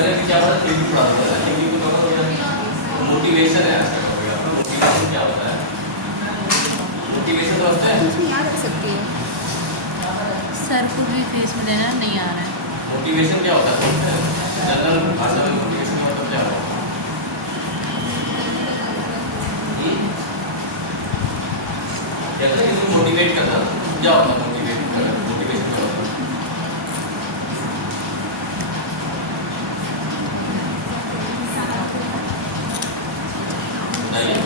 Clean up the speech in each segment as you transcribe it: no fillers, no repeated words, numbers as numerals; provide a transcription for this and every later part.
पहले भी क्या होता है थिंकिंग पढ़ा होता है, थिंकिंग को कवर हो जाए। मोटिवेशन है आज का टॉपिक आपका, मोटिवेशन क्या होता है? मोटिवेशन तो होता है, याद रख सकती है। सर को भी फेस में देना नहीं आ रहा है। मोटिवेशन क्या होता है? जनरल भाषा में मोटिवेशन का मतलब क्या होता है? कहते हैं किसी को मोटिवेट करना, क्या होता है मोटिवेट करना? मोटिवेशन क्या होता है? बताइए,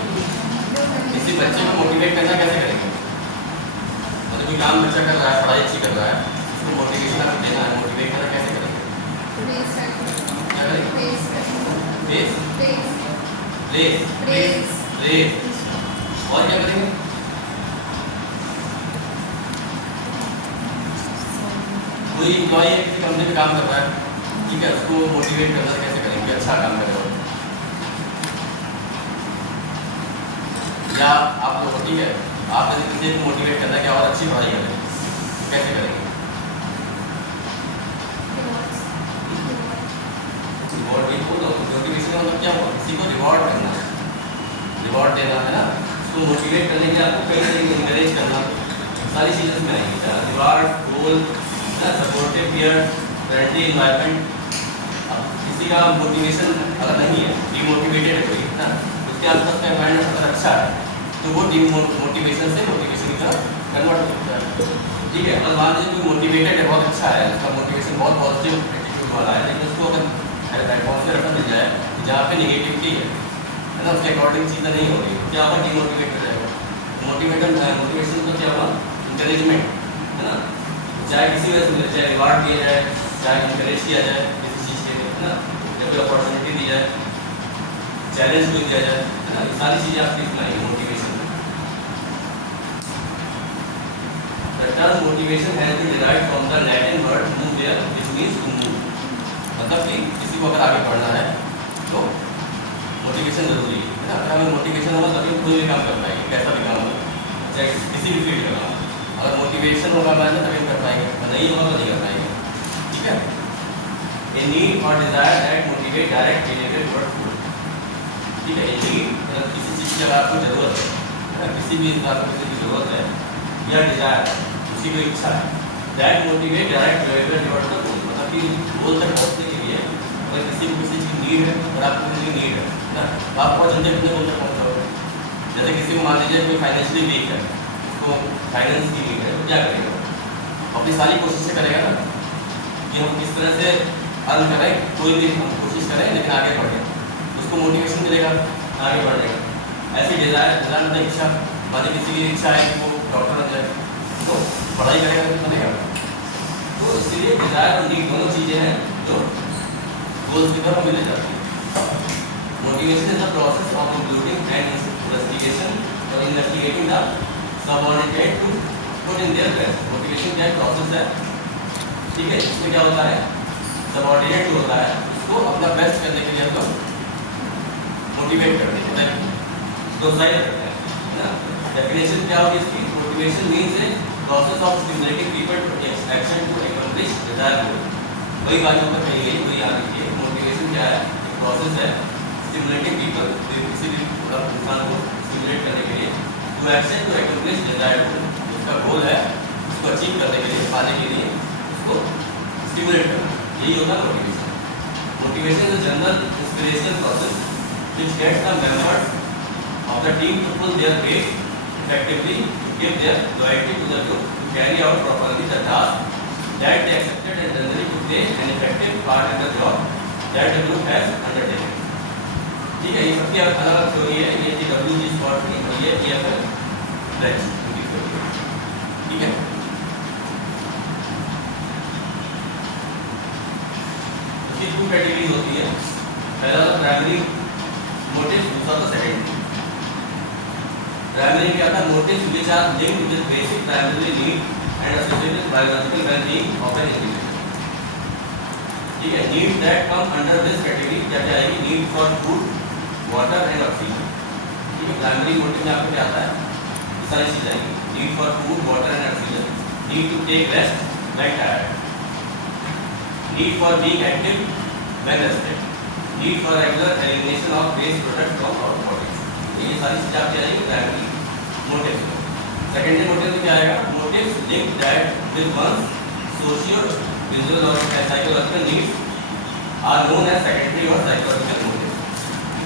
किसी बच्चे को मोटिवेट करना कैसे करेंगे? मतलब कोई काम बच्चा कर रहा है, पढ़ाई अच्छी कर रहा है, उसको मोटिवेशन अगर देना है, मोटिवेट करना कैसे करेंगे? क्या करेंगे? प्रेज, प्रेज, प्रेज, और क्या करेंगे? कोई एम्प्लॉय है किसी कंपनी में काम कर रहा है, ठीक है, उसको मोटिवेट करना कैसे करेंगे? अच्छा काम करेगा या आप लोग, ठीक है, आप यदि किसी को मोटिवेट करना है कि और अच्छी पढ़ाई करें, तो कैसे करेंगे? रिवॉर्ड भी बोलो, मोटिवेशन का मतलब क्या हुआ? किसी को रिवॉर्ड करना, रिवॉर्ड देना है ना। उसको मोटिवेट करने के लिए आपको कई तरीके इंकरेज करना, सारी चीज़ें इसमें आएंगी। रिवॉर्ड, गोल, सपोर्टिव पीयर, फ्रेंडली इन्वायरमेंट। किसी का मोटिवेशन अगर नहीं है, डिमोटिवेटेड है कोई ना, उसके आसपास का एनवायरमेंट अगर अच्छा है तो वो मोटिवेशन से मोटिवेशन की तरफ कन्वर्ट हो सकता है, ठीक है। और मान लीजिए कोई मोटिवेटेड है, बहुत अच्छा है, उसका मोटिवेशन बहुत पॉजिटिव एटीट्यूड वाला है, लेकिन उसको अगर एटमॉस्फेयर ऐसा मिल जाए जहाँ पे निगेटिविटी है ना, उसके अकॉर्डिंग चीज़ें नहीं हो रही, क्या होगा? डिमोटिवेट हो जाएगा। मोटिवेशन तो क्या हुआ? इंकरेजमेंट, है ना। चाहे किसी वजह से मिले, चाहे रिवार्ड दिया जाए, चाहे इंकरेज किया जाए किसी चीज़ के लिए, है ना, या कोई अपॉर्चुनिटी दी जाए, चैलेंज को दिया जाए, है ना, ये सारी चीज़ें आपकी इसमें मोटिवेशन में। The term motivation has been derived from the Latin word movere, which means to move। मतलब कि किसी को अगर आगे बढ़ना है तो मोटिवेशन जरूरी है ना। अगर हमें मोटिवेशन होगा तभी कोई भी काम कर पाएंगे, कैसा भी काम हो, चाहे किसी भी फील्ड का काम। अगर मोटिवेशन होगा हमारे तभी कर पाएंगे, नहीं होगा तो नहीं कर पाएंगे, ठीक है। A need or desire that motivate direct related toward food, ठीक है। A need मतलब किसी चीज़ की अगर आपको जरूरत है, किसी भी इंसान को किसी की जरूरत है, या डिजायर, किसी को इच्छा है, that motivate direct related toward the goal, मतलब कि गोल तक पहुँचने के लिए अगर किसी को किसी चीज़ की नीड है और आपको किसी की नीड है ना, तो आप बहुत जल्दी अपने गोल तक पहुँच जाओगे। जैसे किसी को मान लीजिए कोई फाइनेंशियली वीक है, उसको फाइनेंस की नीड है, तो क्या करेगा? अपनी सारी कोशिशें करेगा ना कि हम किस तरह से अर्न करें, कोई भी हम कोशिश करें लेकिन आगे बढ़ें, उसको मोटिवेशन मिलेगा, आगे बढ़ेगा। ऐसी डिज़ायर मतलब इच्छा, मान लीजिए किसी की इच्छा है कि वो डॉक्टर बन जाए, तो पढ़ाई करेगा तो बनेगा। तो इसलिए डिज़ायर और नीड दोनों चीज़ें हैं जो गोल्स की तरफ मिले जाती है। Motivation is the process of including and investigation और investigating the subordinate to put in their best. Motivation क्या प्रोसेस है, ठीक है। इसमें क्या होता है? सबऑर्डिनेट जो होता है उसको अपना बेस्ट करने के लिए हम लोग मोटिवेट करते हैं, प्रोत्साहित करते हैं, है ना। डेफिनेशन क्या होगी इसकी? Motivation means a process of stimulating people to take action to accomplish desired goal. वही बात जो कही गई वही याद रखिए। मोटिवेशन क्या है? एक प्रोसेस है स्टिमुलेटिंग पीपल, किसी भी इंसान को स्टिमुलेट करने के लिए, to action to accomplish desired goal, उसका गोल है उसको अचीव करने के लिए, पाने के लिए उसको स्टिमुलेट करना, यही होता है motivation. Motivation is a general inspirational process which gets the members of the team to pull their weight effectively, to give their loyalty to the group, to carry out properly the task that they accepted and generally to play an effective part in the job that the group has undertaken। ठीक है, ये सबकी अलग अलग theory है, ये थी WG Scott की और ये EFL ब्रेच की थ्योरी, ठीक है। इसकी टू कैटेगरीज होती है, पहला तो प्राइमरी मोटिव, दूसरा तो सेकेंडरी। प्राइमरी क्या था? Motive which are linked with basic primary need and associated biological wellbeing of an individual, ठीक है। Need that come under this category क्या क्या आएगी? Need for food, water and oxygen, ठीक है। प्राइमरी मोटिव में आपको क्या आता है? ये सारी चीजें आएंगी, need for food, water and oxygen, need to take rest when tired, need for being active when rested, need for regular elimination of waste product from our body. ये सारी चीजें आपकी आएगी प्राइमरी मोटिव। सेकेंडरी मोटिव में क्या आएगा? Motives link that with one's socio visual और psychological needs are known as secondary और साइकोलॉजिकल मोटिव।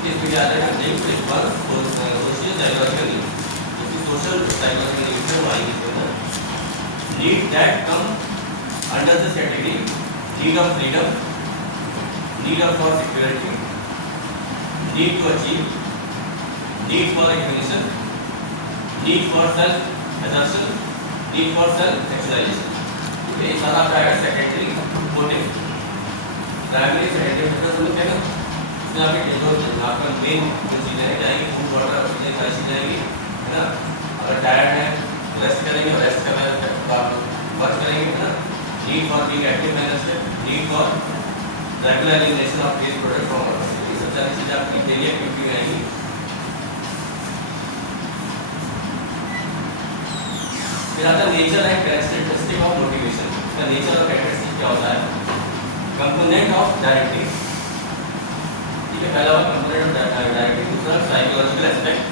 इसमें क्या आ जाएगा? Link with one's socio psychological needs, जो सोशल साइकोलॉजिकल नीड्स है वो आएगी इसमें। Need that come under this category: need of freedom, need of for security, need to achieve, need for recognition, need for self assertion, need for self actualization. ये सारा आपका आएगा secondary motive. Primary secondary motive समझ गए ना? इसमें आपकी जो आपका मेन जो चीज़ें हैं जाएंगी, फूड वाटर चीज़ें सारी चीज़ें जाएंगी, है ना? अगर टायर्ड है रेस्ट करेंगे, और रेस्ट करना है तो आप वर्क करेंगे, है ना? Need for being active man rested, need for regular elimination of waste product from our body. ये सब सारी चीज़ें आपकी डेली एक्टिविटी में आएंगी। फिर आता है nature and characteristic of motivation. इसका नेचर और कैरेक्टरिस्टिक क्या होता है? कंपोनेंट ऑफ डायरेक्टिंग, ठीक है, पहला कंपोनेंट ऑफ डायरेक्टिंग, दूसरा साइकोलॉजिकल एस्पेक्ट,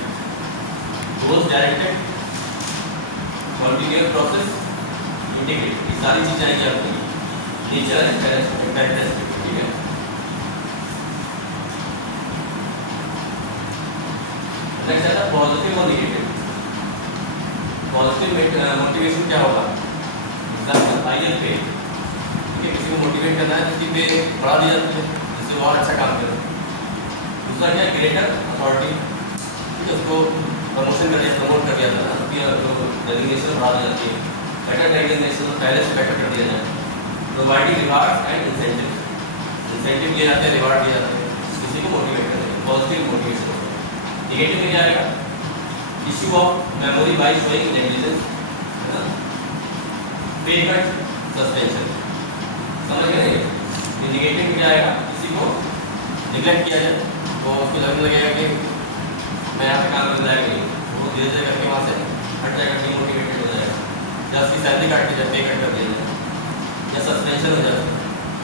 रोज डायरेक्टेड, कॉन्टिन्यूअस प्रोसेस, इंटीग्रेट। ये सारी चीजें आएंगी आपकी नेचर एंड कैरेक्टरिस्टिक, ठीक है। नेक्स्ट आता है पॉजिटिव और नेगेटिव। पॉजिटिव मोटिवेशन क्या होगा? एग्जाम्पल हायर पे, ठीक है, किसी को मोटिवेट करना है, किसी पे बढ़ा दी जाती है जिससे वो और अच्छा काम करे। दूसरा क्या? ग्रेटर अथॉरिटी, ठीक है, उसको प्रमोशन कर दिया, प्रमोट कर दिया जाता है, उसकी डेजिग्नेशन बढ़ा दी जाती है, बेटर डेजिग्नेशन पहले से बेटर कर दिया जाए। Providing reward and incentive, incentive दिए जाते हैं, रिवार्ड दिया जाता है किसी को मोटिवेट करने के, पॉजिटिव मोटिवेशन होता है। नेगेटिव में क्या आएगा? Issue of memory by showing negligence, है ना? पे कट, सस्पेंशन, समझ गए? ये नेगेटिव में क्या आएगा? किसी को निगलेक्ट किया जाए तो उसको लगने लगेगा कि मैं यहाँ पे काम कर जाएगा नहीं, वो धीरे धीरे करके वहाँ से हट जाएगा, डिमोटिवेटेड हो जाएगा, या उसकी सैलरी काट दी जाए, पे कट कर दिया जाए, या सस्पेंशन हो जाता है।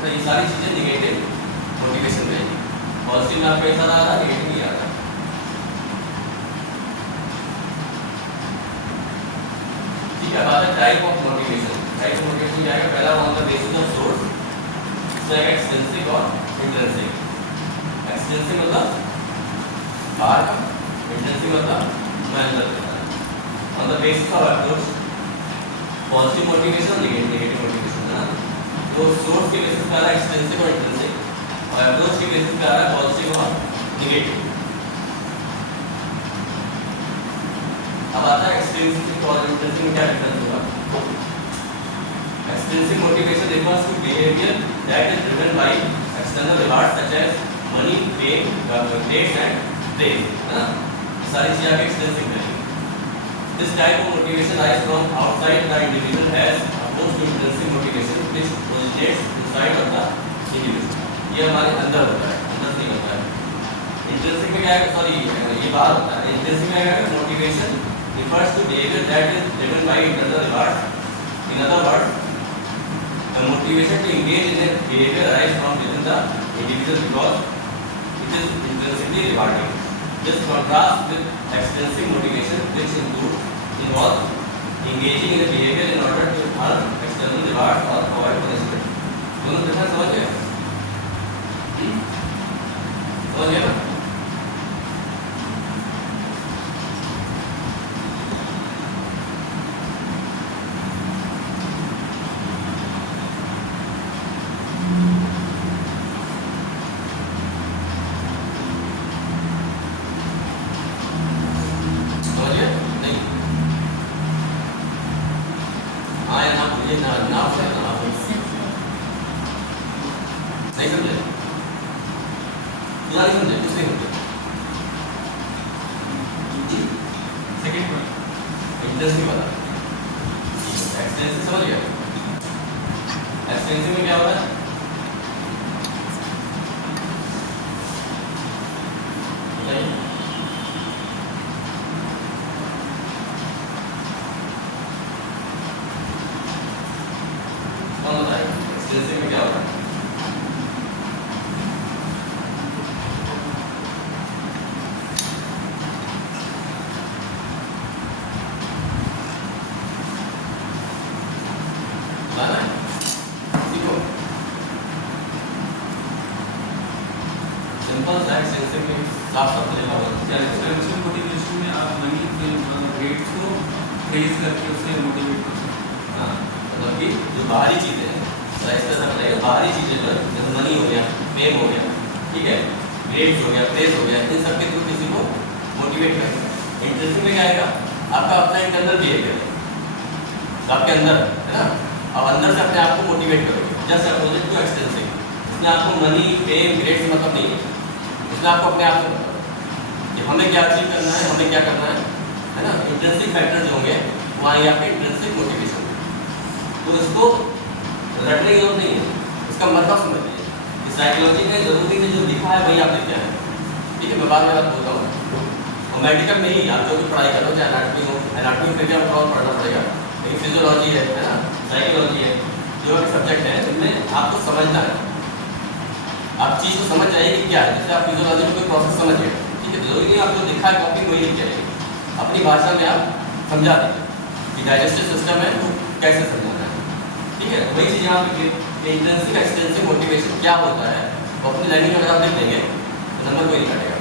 तो ये सारी चीज़ें निगेटिव मोटिवेशन में आएगी। पॉजिटिव में आपका ऐसा आ रहा है, नेगेटिव नहीं आता। ठीक है, बात है type of motivation. Type of motivation क्या है? पहला on the basis of source, दूसरा है एक्सटेंसिव और इंट्रिंसिक। एक्सटेंसिव मतलब बाहर का, इंट्रिंसिक मतलब मैं अंदर का। On the basis of approach, positive motivation, negative motivation, है ना? तो सोर्स के बेसिस पे आ रहा है एक्सटेंसिव और इंट्रिंसिक, और अप्रोच के बेसिस पे आ रहा है पॉजिटिव और नेगेटिव। अब आता है एक्सटेंसिव और इंट्रिंसिक में क्या डिफरेंस होगा? Extensive motivation refers to behavior that is driven by external rewards such as money, fame, grades and praise, है ना? सारी चीजें आपके एक्सटेंसिव में आएंगी। This type of motivation arises from outside the individual as opposed to intrinsic motivation which originates inside of the individual। ये हमारे अंदर होता है, अंदर से होता है। इंट्रिंसिक में क्या है? सॉरी, ये बाहर होता है। इंट्रिंसिक में क्या है? Motivation refers to behavior that is driven by internal rewards. In other words, the motivation to engage in a behavior arises from within the individual because it is intrinsically rewarding. This contrasts with extrinsic motivation, which involves engaging in a behavior in order to earn external rewards or avoid punishment. दोनों difference समझ गए? समझ गए ना? Extensive में क्या होता है? कौन बताए? एक्सटेंसिव में क्या होता है? कौन सा एक्सटेंसिव में साफ साफ लिखा हुआ है? एक्सपेंशन मोटिवेशन में आप मनी रेट्स को रेज करके उसे मोटिवेट कर सकते हैं। हाँ, मतलब कि जो बाहरी चीज़ें हैं, ऐसा बताइए, बाहरी चीज़ें जो है, जैसे मनी हो गया, फेम हो गया, ठीक है, ग्रेड्स हो गया, प्रेस हो गया, इन सब के थ्रू किसी को मोटिवेट करेगा। इंटरेस्टिंग में क्या आएगा? आपका अपना इंटरनल बिहेवियर है, आपके अंदर है ना, अब अंदर से अपने आप को मोटिवेट करोगे। जस्ट अपोजिट टू एक्सटेंसिव, इसमें आपको मनी, फेम, ग्रेड्स मतलब नहीं है, इसमें आपको अपने आप से मतलब कि हमें क्या अचीव करना है, हमें क्या करना है ना। इंट्रिंसिक फैक्टर जो होंगे वो आएंगे आपके इंट्रिंसिक मोटिवेशन। तो इसको रटने की जरूरत नहीं है, इसका मतलब समझिए कि साइकोलॉजी में जरूरी नहीं जो लिखा है वही आप लिखते हैं, ठीक है। मैं बाद में बात बोलता हूँ। और मेडिकल में ही आप जो भी पढ़ाई करो, चाहे एनाटॉमी हो, एनाटॉमी फिर भी आपको और पढ़ना पड़ेगा, लेकिन फिजियोलॉजी है ना, साइकोलॉजी है, जो भी सब्जेक्ट है इनमें आपको समझना है। आप चीज़ को समझ जाइए कि क्या है। जैसे आप फिजियोलॉजी में कोई प्रोसेस समझिए, ठीक है, जरूरी नहीं आप जो लिखा है कॉपी वही लिख जाइए, अपनी भाषा में आप समझा दीजिए कि डाइजेस्टिव सिस्टम है तो कैसे समझाना है, ठीक है। वही चीज़ यहाँ पे इंटेंसिव एक्सटेंसिव मोटिवेशन क्या होता है वो अपनी लैंग्वेज में अगर आप लिख देंगे तो नंबर कोई नहीं कटेगा,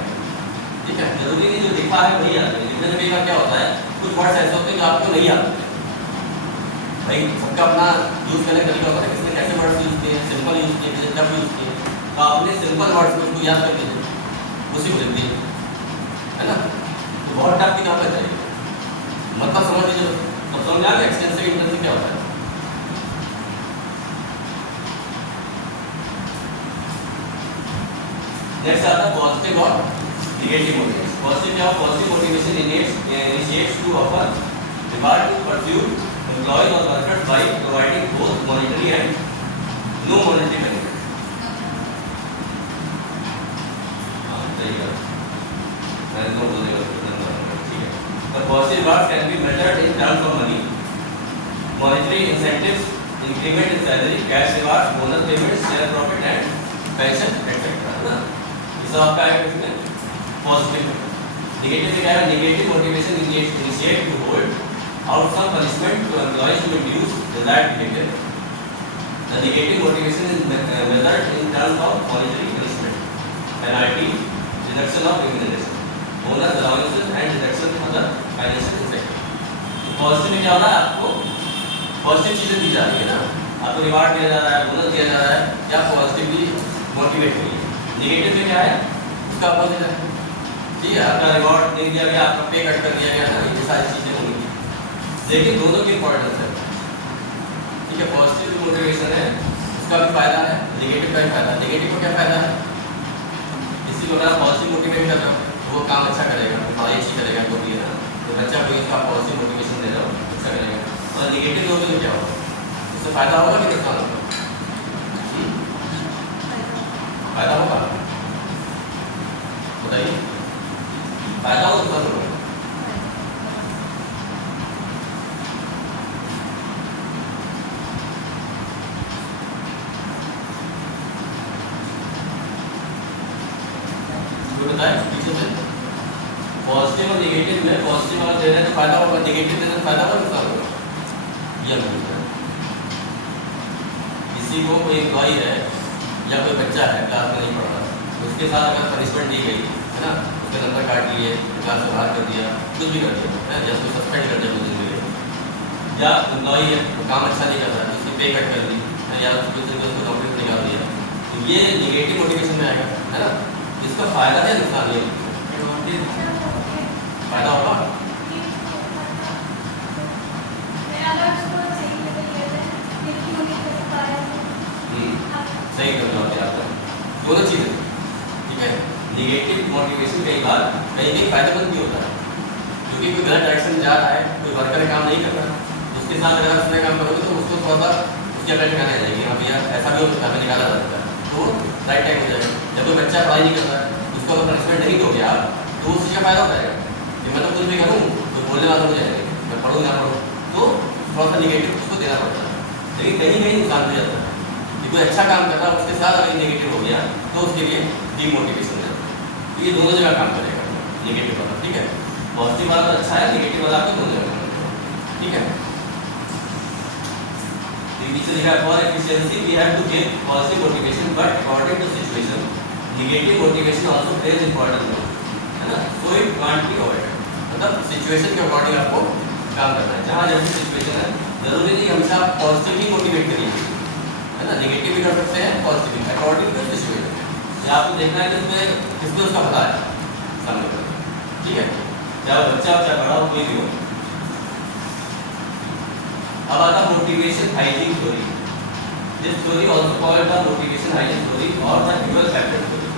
ठीक है। जरूरी नहीं जो लिखा है वही आते हैं, लिखने में कई बार क्या होता है कुछ वर्ड्स ऐसे होते हैं जो आपको नहीं आते। भाई सबका अपना यूज़ करने का तरीका होता है, किसने कैसे वर्ड्स यूज़ किए, सिंपल यूज़ किए, किसने टफ यूज़ किए, तो आपने सिंपल वर्ड्स में उसको याद कर लीजिए, उसी को लिख दीजिए, है ना। तो बहुत टफ की जरूरत चाहिए, मतलब समझ लीजिए। तो समझा कि एक्सटेंसिव इंटेंसिव क्या होता है। नेक्स्ट आता है पॉजिटिव और नेगेटिव मोटिवेशन। पॉजिटिव क्या हो? Positive motivation initiates to offer reward to pursue employees और workers by providing both monetary and no monetary benefit. हाँ सही है, मैं तो बोलेगा ठीक है। The positive rewards can be measured in terms of money, monetary incentives, increment in salary, cash rewards, bonus payments, share profit and pension etc. है ना। ये सब आपका है इसमें पॉजिटिव। नेगेटिव क्या है? Negative motivation initiate to hold out some punishment to employees to induce desired behavior. The negative motivation is measured in terms of monetary punishment, penalty, reduction of remuneration, bonus allowances and reduction of the financial incentive. Positive में क्या हो रहा है? आपको positive चीज़ें दी जा रही है ना, आपको रिवार्ड दिया जा रहा है, बोनस दिया जा रहा है, या पॉजिटिवली मोटिवेट करिए। नेगेटिव में क्या है? उसका अपोजिट है, ठीक है। आपका रिवार्ड दे दिया गया, आपका पे कट कर दिया गया ना, ये सारी चीज़ें होंगी। लेकिन दोनों की इंपॉर्टेंस है, ठीक है। पॉजिटिव जो मोटिवेशन है उसका भी फायदा है, नेगेटिव का भी फायदा है। नेगेटिव का क्या फायदा है? किसी को अगर पॉजिटिव मोटिवेट कर रहे हो तो वो काम अच्छा करेगा, पढ़ाई अच्छी करेगा, जो भी है ना, तो बच्चा को इसका पॉजिटिव मोटिवेशन दे रहे हो अच्छा करेगा। और नेगेटिव लोगों को क्या होगा? उससे फायदा होगा कि नुकसान होगा? फायदा होगा, बताइए। फायदा हो नुकसान होगा? पीछे से पॉजिटिव और नेगेटिव में पॉजिटिव वाला दे रहे हैं तो फायदा होगा, नेगेटिव दे रहे हैं फायदा होगा नुकसान होगा? यह मिलता है। किसी को कोई एम्प्लॉई है या कोई बच्चा है क्लास में नहीं पढ़ रहा, उसके साथ अगर पनिशमेंट दी गई है ना, उसके नंबर काट लिए, क्लास से बाहर कर दिया, कुछ भी कर दिया है, या उसको सस्पेंड कर दिया कुछ दिन के लिए, या एम्प्लॉई है वो काम अच्छा नहीं कर रहा है, उसकी पे कट कर दी, या कुछ दिन उसको नौकरी से निकाल दिया, तो ये नेगेटिव मोटिवेशन में आएगा, है ना। इसका फायदा है नुकसान है? फायदा होगा। सही कर लो आप, दोनों चीज़ें, ठीक है। नेगेटिव मोटिवेशन कई बार कहीं फायदेमंद भी होता है, क्योंकि कोई गलत डायरेक्शन में जा रहा है, कोई वर्कर काम नहीं कर रहा, उसके साथ अगर आप उसमें काम करोगे तो उसको थोड़ा सा उसकी अगर ठिकाने आ जाएगी, हाँ भैया ऐसा भी हो सकता है, निकाला जा सकता है, तो राइट टाइम हो जाएगा। जब कोई बच्चा पढ़ाई नहीं कर रहा है उसको अगर पनिशमेंट नहीं दोगे आप तो उस चीज़ का फायदा हो जाएगा कि मैं तो कुछ भी करूँ तो बोलने वाला हो जाएगा, मैं पढ़ूँ ना पढ़ूँ, तो थोड़ा सा निगेटिव उसको देना पड़ता है। लेकिन कहीं कहीं नुकसान हो जाता है कि कोई अच्छा काम कर रहा है उसके साथ अगर नेगेटिव हो गया तो उसके लिए डीमोटिवेशन हो जाता है। तो ये दोनों जगह काम करेगा नेगेटिव वाला, ठीक है। पॉजिटिव वाला तो अच्छा है, नेगेटिव वाला आपको दोनों जगह काम करेगा, ठीक है। नीचे लिखा है for efficiency we have to give positive motivation but according to situation negative motivation also plays important role, है ना। So it can't be avoided, मतलब सिचुएशन के अकॉर्डिंग आपको काम करना है। जहाँ जैसी सिचुएशन है, जरूरी नहीं हमेशा पॉजिटिवली मोटिवेट करिए, है ना, नेगेटिव भी कर सकते हैं, पॉजिटिव अकॉर्डिंग टू सिचुएशन। या आपको देखना है कि उसमें किसमें उसका भला है सामने पर, ठीक है, चाहे बच्चा हो चाहे बड़ा हो, कोई भी हो। अब आता motivation hygiene theory. This theory also called the motivation hygiene theory और the dual factor theory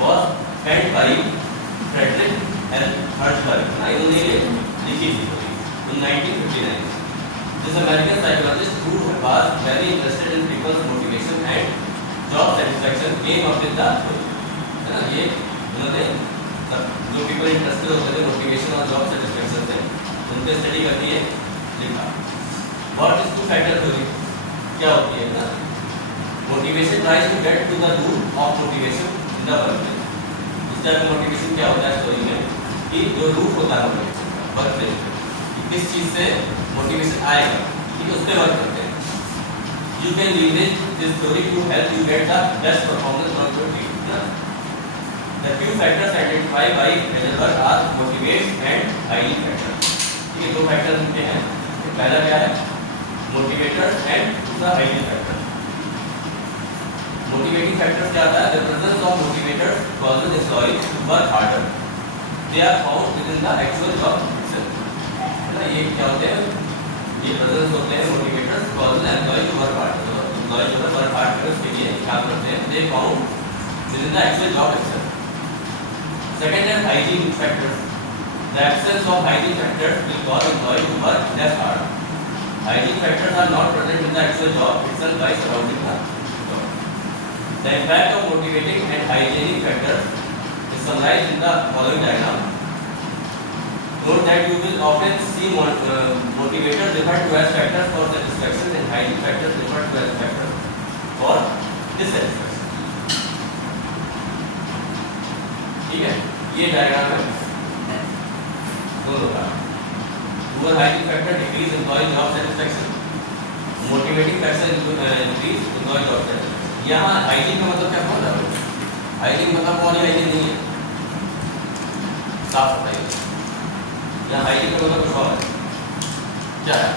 was penned by Frederick L Herzberg. इन्होंने लिखी थी in 1959. This American psychologist who was very interested in people's motivation and job satisfaction came up with the theory, है ना। ये उन्होंने जो people interested होते थे motivation और job satisfaction से, उनके स्टडी करके ये लिखा। What is two factor theory? क्या होती है ना? Motivation tries to get to the root of motivation in the workplace. इस तरह का motivation क्या होता है स्टोरी में कि जो रूट होता है वर्कप्लेस पे, किस चीज से मोटिवेशन आएगा, ठीक है, उस पर वर्क करते हैं। You can leverage this theory to help you get the best performance from your team. The few factors identified by Heidelberg are motivate and highly factor, ठीक है, दो फैक्टर उनके हैं। पहला क्या है, मोटिवेटर एंड दूसरा हाईली फैक्टर। मोटिवेटिंग फैक्टर क्या होता है, the presence of motivators causes employees to work harder, they are found within the actual job itself। ये क्या होते हैं, ये प्रेजेंस होते हैं motivators causes employees to work hard, employees जो है वर्क हार्ड करे उसके लिए काम करते हैं, they found within the actual job itself। Second है hygiene factors. The absence of hygiene factors will cause employees to work less hard. Hygiene factors are not present in the actual job itself by surrounding the job। The impact of motivating and hygienic factors is summarized in the following diagram. Note that you will often see motivators referred to as factors for satisfaction and hygiene factors referred to as factors for dissatisfaction। ठीक है, ये diagram है दोनों का। Poor hygiene factor decrease employee job satisfaction, motivating factor increase employee job satisfaction। यहाँ hygiene का मतलब क्या होता है, हाइजीन मतलब बॉडी हाइजीन नहीं है, साफ सफाई। यहाँ हाइजीन का मतलब कुछ और है, क्या है,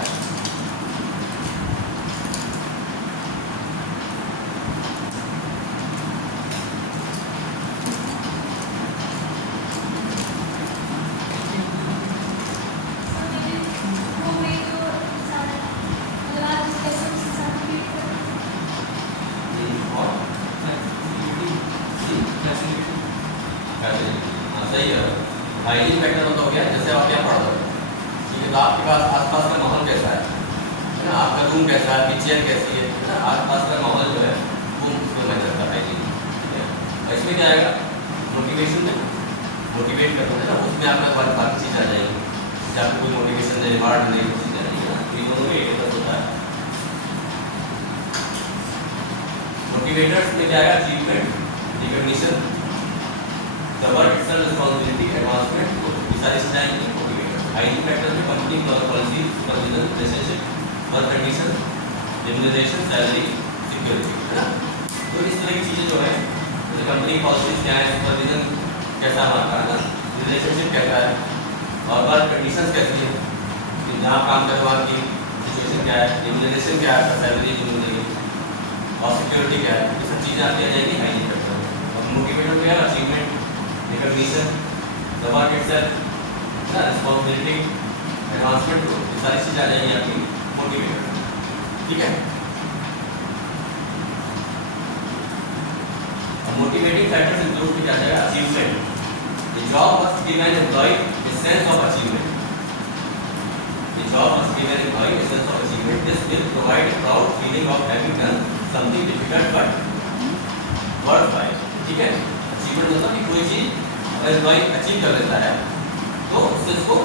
सही है। हाइजीन फैक्टर मतलब हो गया जैसे आप यहाँ पढ़ रहे हो, ठीक है, तो आपके पास आसपास का माहौल कैसा है ना, आपका रूम कैसा है, आपकी चेयर कैसी है ना, आसपास का माहौल जो है वो उसमें मैच करता है हाइजीन, ठीक है। और इसमें क्या आएगा, मोटिवेशन में मोटिवेट करना है ना, उसमें आपका बाकी चीज़ आ जाएगी, जैसे आपको कोई मोटिवेशन दे, रिवार्ड दे, कुछ चीज़ आएगी ना, तो दोनों में एक होता है। मोटिवेटर्स में क्या आएगा, achievement, recognition, the work itself, responsibility, advancement, तो ये सारी चीजें आएंगी मोटिवेटर। हाइजीन फैक्टर में company policy, supervision, relationship, work condition, remuneration, salary, security, है ना। तो इस तरह की चीजें जो है, जैसे कंपनी पॉलिसीज क्या है, सुपरविजन कैसा हमारा है ना, रिलेशनशिप कैसा है, और वर्क कंडीशन कैसी है, जहाँ काम करें वहाँ की सिचुएशन क्या है, रेम्यूनरेशन क्या है, सैलरी जो मिलेगी, और सिक्योरिटी क्या है, ये सब चीज़ें आपकी आ जाएगी हाइजीन फैक्टर में। और मोटिवेटर क्या है, achievement, recognition, the work itself, ना, रिस्पांसिबिलिटी, एडवांसमेंट, तो ये सारी चीज़ें आ जाएंगी आपकी मोटिवेटर, ठीक है। मोटिवेटिंग फैक्टर्स इंक्लूड क्या जाएगा, achievement, the job must give an employee a sense of achievement, the job must give an employee a sense of achievement, this will provide a proud feeling of having done something difficult but worthwhile, ठीक है। Achievement मतलब कि कोई चीज़ अगर employ achieve कर लेता है तो उससे उसको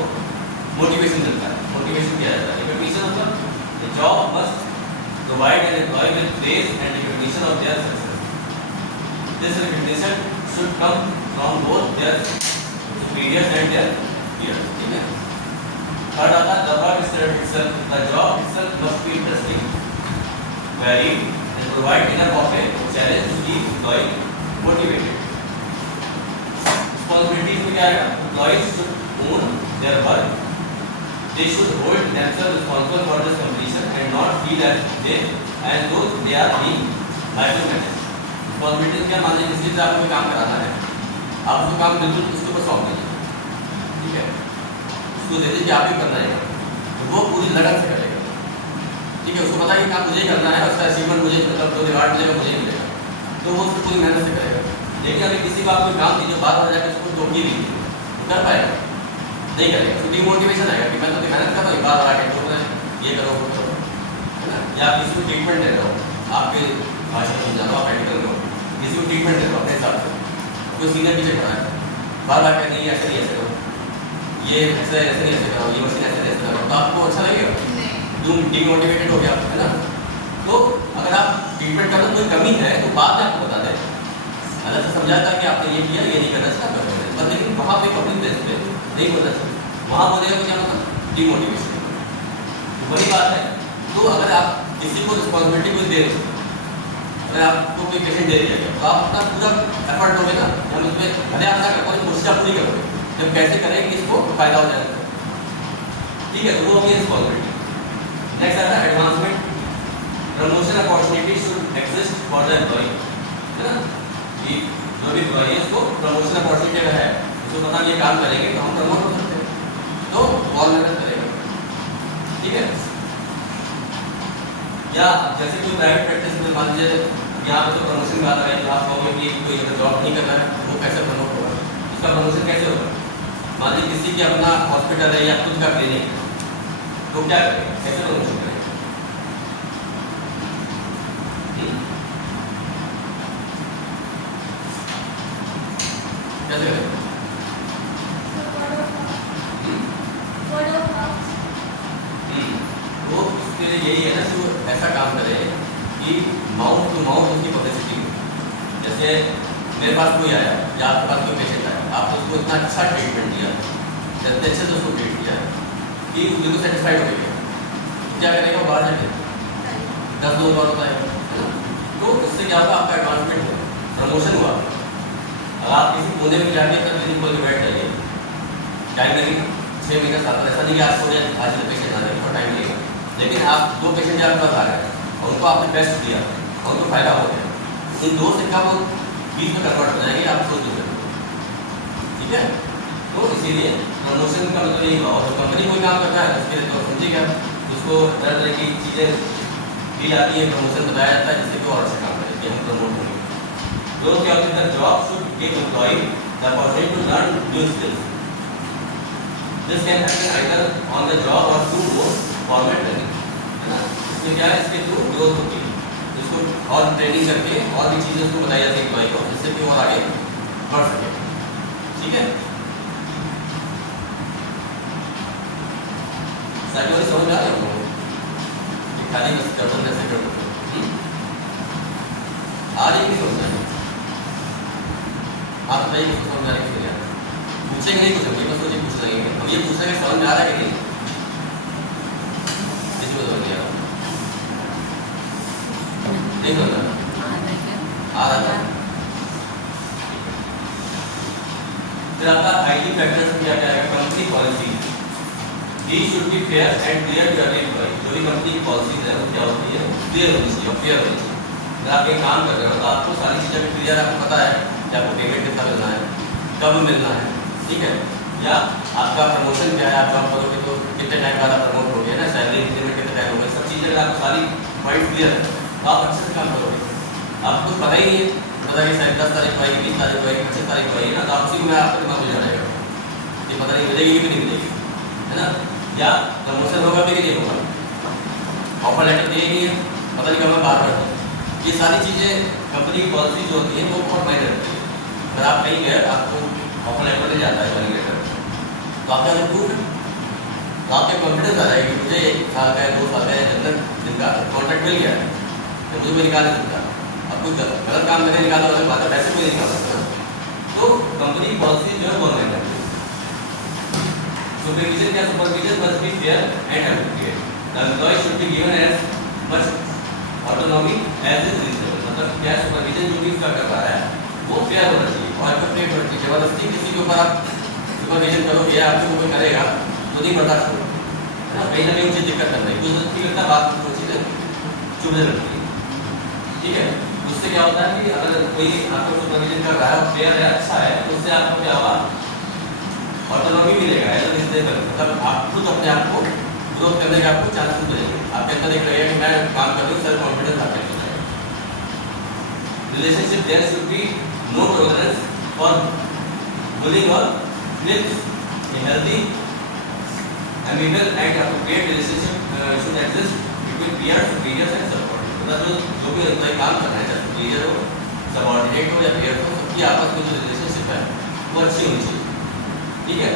मोटिवेशन मिलता है, मोटिवेशन किया जाता है। रिकॉग्निशन मतलब the job must provide an employee with praise and recognition of their success, this recognition should come from both their superiors and their peers, ठीक है। थर्ड आता है the work itself, the job itself must be interesting, varied and provide enough of a challenge to the employee motivated. Responsibilities में क्या आएगा? Employees should own their work, they should hold themselves responsible for this completion and not feel as though they are being micromanaged. Responsibilities क्या? मान लीजिए किसी से आपको काम कराना है, आप उसको काम बिल्कुल उसके ऊपर सौंप दीजिए, ठीक है, उसको दे दीजिए आप ही करना है, तो वो पूरी लगन से करेगा, ठीक है, उसको पता है कि काम मुझे ही करना है, उसका अचीवमेंट मुझे, मतलब जो रिवार्ड मिलेगा मुझे ही मिलेगा, तो वो उसको पूरी मेहनत से करेगा। लेकिन अगर किसी को आप कोई काम दीजिए, बार बार जाकर उसको टोकी भी तो कर पाएगा? नहीं करेगा, तो डिमोटिवेशन आएगा कि मैं तो मेहनत कर रहा हूँ, बार बार आके टोक रहे हैं, ये करो वो करो, है ना। या आप किसी को ट्रीटमेंट दे रहे हो, आपके भाषा में समझा रहा हूँ, आप मेडिकल में हो, किसी को ट्रीटमेंट दे रहे हो अपने हिसाब से, कोई सीनियर पीछे खड़ा है, बार बार कहते नहीं ऐसे नहीं ऐसे करो, ये ऐसे ऐसे नहीं ऐसे करो, ये मशीन ऐसे नहीं ऐसे करो, तो आपको अच्छा लगेगा? तुम डिमोटिवेटेड हो गया, है ना। तो अगर आप ट्रीटमेंट कर रहे हो कोई कमी है तो बाद में आपको बता दें, अलग से समझाता है कि आपने ये किया, ये नहीं करना चाहिए, आप कर रहे हैं, पर लेकिन वहाँ पे पब्लिक प्लेस पे नहीं बोलना चाहिए, वहाँ बोलेगा कि क्या मतलब डिमोटिवेशन। तो वही बात है। तो अगर आप किसी को रिस्पॉन्सिबिलिटी कुछ दे रहे हो, अगर आपको कोई पेशेंट दे दिया गया तो आप अपना पूरा एफर्ट दोगे ना, हम उसमें भले आप ना कर पाओ, कोशिश पूरी करोगे, जब कैसे करें कि इसको फायदा हो जाएगा, ठीक है, तो वो होगी रिस्पॉन्सिबिलिटी। नेक्स्ट आता है advancement. Promotion opportunity should exist for the employee, है ना, कि जो भी एम्प्लॉय है उसको प्रमोशन अपॉर्चुनिटी अगर है, उसको पता ये काम करेंगे तो हम प्रमोट हो सकते हैं, तो और मेहनत करेगा, ठीक है। या जैसे कोई प्राइवेट प्रैक्टिस में मान लीजिए यहाँ पे तो प्रमोशन की बात आ रही है, तो आप कहोगे कि कोई अगर जॉब नहीं करना है वो कैसे प्रमोट होगा, उसका प्रमोशन कैसे होगा? मान लीजिए किसी की अपना हॉस्पिटल है या खुद का क्लिनिक है, तो क्या करें, कैसे प्रमोशन करें? कैसे करें? वो उसके लिए यही है ना कि वो ऐसा काम करे कि माउथ टू माउथ उसकी पब्लिसिटी हो। जैसे मेरे पास कोई आया या आपके पास कोई पेशेंट आया, आपने उसको इतना अच्छा ट्रीटमेंट दिया, इतने अच्छे से उसको ट्रीट किया कि वो बिल्कुल सेटिस्फाइड हो गया, क्या करेगा? वो बाहर जाके 10 लोग और बताएगा, है ना। तो इससे क्या होगा? आपका एडवांसमेंट हुआ, प्रमोशन हुआ। अगर आप किसी कोने में जाके अपना क्लिनिक खोल के बैठ जाइए, टाइम लगेगा 6 महीने 7 साल, ऐसा नहीं कि आप सोचे आज तो पेशेंट आ रहे, थोड़ा टाइम लगेगा, लेकिन आप 2 पेशेंट आपके पास आ रहे हैं और उनको आपने बेस्ट दिया और उनको फायदा हो गया, इन 2 सिक्का वो 20 में कन्वर्ट हो जाएंगे, आप सोच लीजिए, ठीक है। तो इसीलिए प्रमोशन का मतलब यही हुआ। और जो कंपनी कोई काम करता है उसके लिए तो समझिए क्या, उसको तरह तरह की चीज़ें दी जाती है, प्रमोशन बताया जाता है जिससे कि और अच्छा काम करे कि हम प्रमोट होंगे। तो क्या होता है? Job should give employee the opportunity to learn new skills. This can happen either on the job और थ्रू फॉर्मेट लर्निंग, है ना। इसमें क्या है? इसके थ्रू ग्रोथ होती है, इसको और ट्रेनिंग करके और भी चीज़ें उसको बताई जाती है एम्प्लॉय को, जिससे कि और आगे बढ़ सके, ठीक है। साइकोलॉजी समझ आ रही है खाली बस गड़बड़ कैसे गड़बड़ आ रही नहीं समझ आएगी, आप बताइए किसको समझ आ रही है? पूछेंगे नहीं कुछ, बस सोचिए पूछ लगेंगे हम, ये पूछ लेंगे समझ में आ रहा है कि नहीं, किसी को समझ नहीं आ रहा, नहीं समझ आ रहा था। फिर आपका आईटी फैक्टर्स क्या क्या आएगा? Company policy, These should be fair and clear to every employee। जो भी कंपनी की पॉलिसीज है वो क्या होती है? क्लियर होनी चाहिए और फेयर होनी चाहिए। अगर आप एक काम कर रहे हो तो आपको सारी चीज़ें क्लियर, आपको पता है कि आपको पेमेंट कितना मिलना है, कब मिलना है, ठीक है, या आपका प्रमोशन क्या है, आप जॉब करोगे तो कितने टाइम बाद आप प्रमोट होगे ना, सैलरी इंक्रीमेंट कितने टाइम होगा, सब चीज़ें अगर आपको सारी पॉइंट क्लियर है तो आप अच्छे से काम करोगे। आपको पता ही नहीं है, पता कि शायद 10 तारीख को आएगी, 20 तारीख को आएगी, 25 तारीख को आएगी ना, तो आप उसी को मैं आपका दिमाग में जाएगा कि पता नहीं मिलेगी कि नहीं मिलेगी, है ना। या प्रमोशन होगा भी कि नहीं होगा, ऑफर लेटर दिए नहीं है, पता नहीं कब मैं बात करता हूँ। ये सारी चीज़ें कंपनी की पॉलिसी जो होती है वो बहुत मायने रखती है। अगर आप कहीं गए, आपको ऑफर लेटर नहीं जाता है ज्वाइनिंग लेटर, तो आपका जो प्रूफ है तो आपके कॉन्फिडेंस आ जाएगी कि मुझे 1 साल का है, 2 साल का है, जनरल जिनका कॉन्ट्रैक्ट मिल गया है तो मुझे कोई निकाल नहीं सकता। अब कोई गलत काम करके निकालो अलग बात है, पैसे कोई नहीं निकाल सकता। तो कंपनी की पॉलिसी जो है बहुत मायने रखती है। Supervision क्या? Supervision must be fair and appropriate. The employee should be given as much autonomy as is reasonable। मतलब क्या सुपरविजन जो भी इसका कर रहा है वो फेयर होना चाहिए और एप्रोप्रिएट होना चाहिए। जबरदस्ती किसी के ऊपर आप सुपरविजन करोगे या आपके ऊपर करेगा तो नहीं बर्दाश्त होगा, है ना। कहीं ना कहीं मुझे दिक्कत कर रही है, कुछ ठीक लगता बात वो चीज़ें चुभने लगती है, ठीक है। उससे क्या होता है कि अगर कोई आपको सुपरविजन कर रहा है और फेयर है, अच्छा है, तो उससे आपको क्या होगा, ऑटोनॉमी मिलेगा, मतलब आप खुद अपने आप को ग्रोथ करने का आपको चांसेस मिलेंगे। आपके अंदर एक लगेगा कि मैं काम कर रही हूँ, सेल्फ कॉन्फिडेंस आपके अंदर आएगा। Relationship there should be no tolerance for bullying और flips. A healthy amiable and appropriate relationship should exist between peer, superiors and subordinate. मतलब जो भी एम्प्लॉय काम कर रहे हैं, चाहे सुपीरियर हो, सबऑर्डिनेट हो या पीयर हो, सबकी आपस में जो रिलेशनशिप है वो अच्छी होनी चाहिए, ठीक है।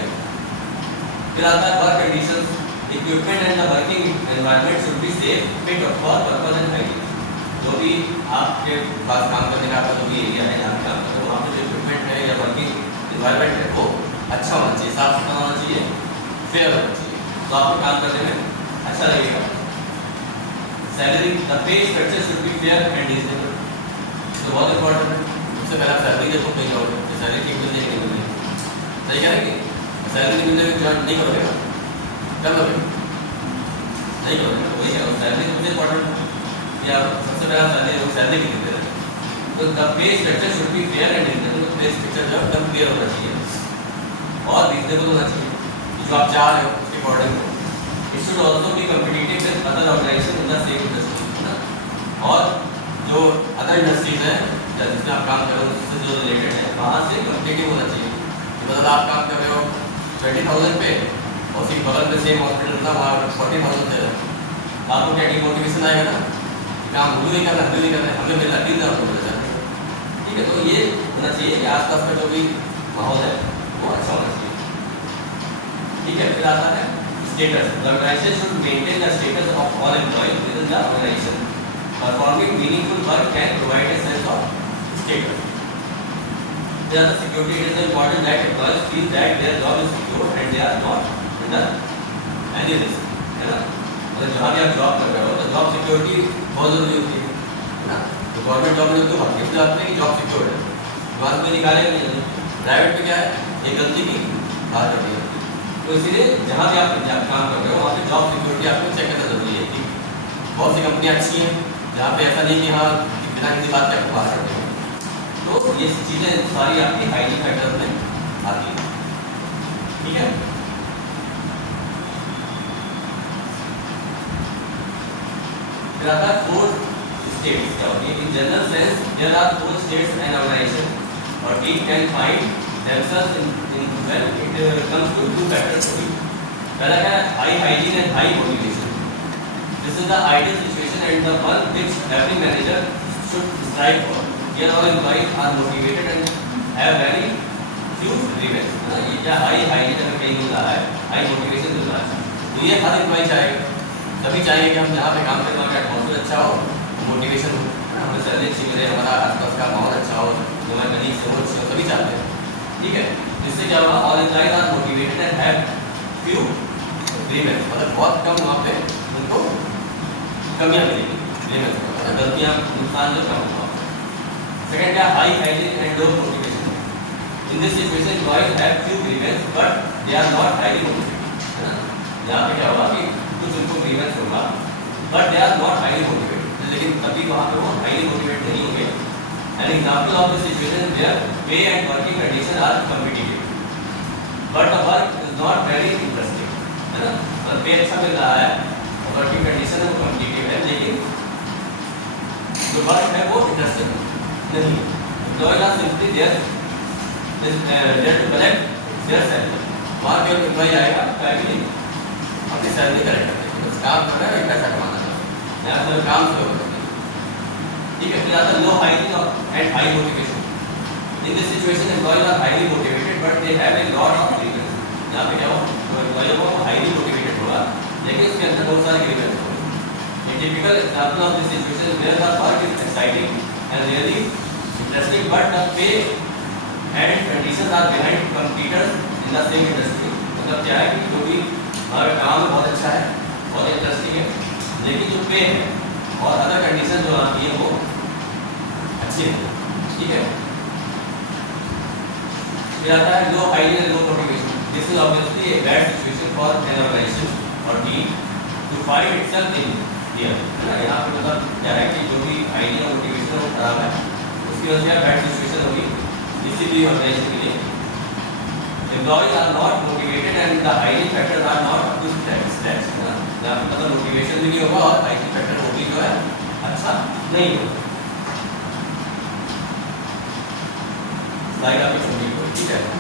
फिर आता है work conditions. Equipment and the working environment should be safe, fit for purpose and hygiene. जो भी आपके पास काम करने का आपका जो भी एरिया है, यहाँ काम करते हैं, वहाँ पे जो इक्विपमेंट है या वर्किंग एनवायरनमेंट है वो अच्छा होना चाहिए, साफ सुथरा होना चाहिए, फेयर होना चाहिए, तो आपको काम करने में अच्छा लगेगा। Salary, the pay structure should be fair and reasonable. तो बहुत इंपॉर्टेंट है। सबसे पहले सैलरी देखो कहीं और सैलरी ठीक मिल जाएगी, नहीं मिल जाएगी, सही कह रहे हैं कि सैलरी मिल जाएगी, ज्वाइन नहीं करोगे ना, कर लोगे नहीं करोगे, वही कह रहा हूँ, सैलरी सबसे इंपॉर्टेंट है। या सबसे पहला सैलरी कितनी दे रहे हैं, तो the pay structure should be fair and reasonable. तो पे स्ट्रक्चर जो है एकदम क्लियर होना चाहिए और रीजनेबल होना चाहिए, जो आप चाह रहे हो उसके अकॉर्डिंग हो। It should also be competitive with other organization in the same industry, है ना। और जो अदर इंडस्ट्रीज हैं जिसमें आप काम कर रहे हो उससे जो रिलेटेड है, वहाँ से कम्पिटिटिव होना चाहिए। मतलब आप काम कर रहे हो 20,000 पे और फिर बगल में सेम हॉस्पिटल था, वहाँ 40,000 दे रहे हैं, आपको क्या डिमोटिवेशन आएगा ना, काम हुई नहीं करना, हमें मिला 3,000 मिल जाता है, ठीक है। तो ये होना चाहिए कि आसपास का जो भी माहौल है वो अच्छा होना चाहिए, ठीक है। फिर आता है status. The organization should maintain the status of all employees within the organization. Performing meaningful work can provide a sense of status. There are the security. It is important that employees feel that their job is secure and they are not under any risk, है ना। मतलब जहाँ भी आप job कर रहे हो तो जॉब सिक्योरिटी बहुत जरूरी होती है ना। तो गवर्नमेंट जॉब में तो हम किस जाते हैं कि जॉब सिक्योर है, बाद में निकालेंगे नहीं। प्राइवेट में क्या है, एक गलती की बात करनी होती है। तो इसीलिए जहाँ भी आप काम कर रहे हो वहाँ पे जॉब सिक्योरिटी आपको चेक करना जरूरी है कि बहुत सी कंपनियाँ अच्छी हैं जहाँ पे ऐसा नहीं कि हाँ बिना किसी बात के आपको बाहर कर देंगे। तो ये चीज़ें सारी आपकी हाइजीन फैक्टर में आती है, ठीक है। फिर आता है 4 states क्या होती है। In general sense there are 4 states and organization और team can find themselves in when it comes to 2 factors only. पहला क्या है, high hygiene and high motivation. This is the ideal situation and the one which every manager should strive for. Here all employees are motivated and have very few grievances, है ना। ये क्या high hygiene अगर कहीं मिल रहा है, high motivation मिल रहा है, तो ये हर एम्प्लॉय चाहेगा, सभी चाहेंगे कि हम जहाँ पे काम करें वहाँ का एटमॉस्फेयर अच्छा हो, मोटिवेशन हो, हमें सैलरी अच्छी मिले, हमारा आसपास का माहौल अच्छा हो, हमारे कलीग से हो अच्छे हो, सभी चाहते हैं, ठीक है। जिससे क्या होगा, all employees are motivated and have few grievances, मतलब बहुत कम वहाँ पे उनको कमियाँ मिलेगी, ग्रीवेंस मतलब गलतियाँ, नुकसान जो कम होगा। सेकंड क्या, high hygiene and low motivation. In this situation employees have few grievances but they are not highly motivated, है ना। यहाँ पे क्या होगा कि कुछ उनको ग्रीवेंस होगा but they are not highly motivated, लेकिन तभी वहाँ पे वो हाईली मोटिवेट नहीं होंगे। An example of this situation where pay and working condition are competitive but the work is not very interesting, है ना। मतलब पे अच्छा मिल रहा है और वर्किंग कंडीशन है वो कॉम्पिटिटिव है, लेकिन जो वर्क है वो इंटरेस्टिंग नहीं। Employees are simply there to collect their salary. वहाँ केवल एम्प्लॉय आएगा क्या कि नहीं, अपनी सैलरी कलेक्ट करते हैं, बस काम कर रहा है, पैसा कमाना है, यहाँ से काम से होता है, ठीक है। फिर आता है low hygiene and high motivation. In this situation employees are highly motivated but they have a lot of grievance. यहाँ पे क्या होगा, एम्प्लॉय को हाईली मोटिवेटेड होगा लेकिन उसके अंदर बहुत सारे ग्रीवेंस होंगे। A typical example of this situation is where the work is exciting and really interesting, but the pay and conditions are behind competitors in the same industry. मतलब क्या है कि जो भी हमारा काम बहुत अच्छा है, बहुत इंटरेस्टिंग है, लेकिन जो पे है और अदर कंडीशन जो आती है वो अच्छी है, ठीक है। फिर आता है low highly low motivation. This is obviously a bad situation for an organization और team to find itself in here, है ना। यहाँ पे मतलब क्या है कि जो भी हाईली और मोटिवेशन है वो खराब है, उसकी वजह से बैड सिचुएशन होगी किसी भी ऑर्गेनाइजेशन के लिए। Employees are not motivated and the hygiene factors are not up to scratch, है ना। यहाँ पे मतलब मोटिवेशन भी नहीं होगा और हाइजीन फैक्टर वो भी जो है अच्छा नहीं होगा। स्लाइड आपकी छोटी हो, ठीक है।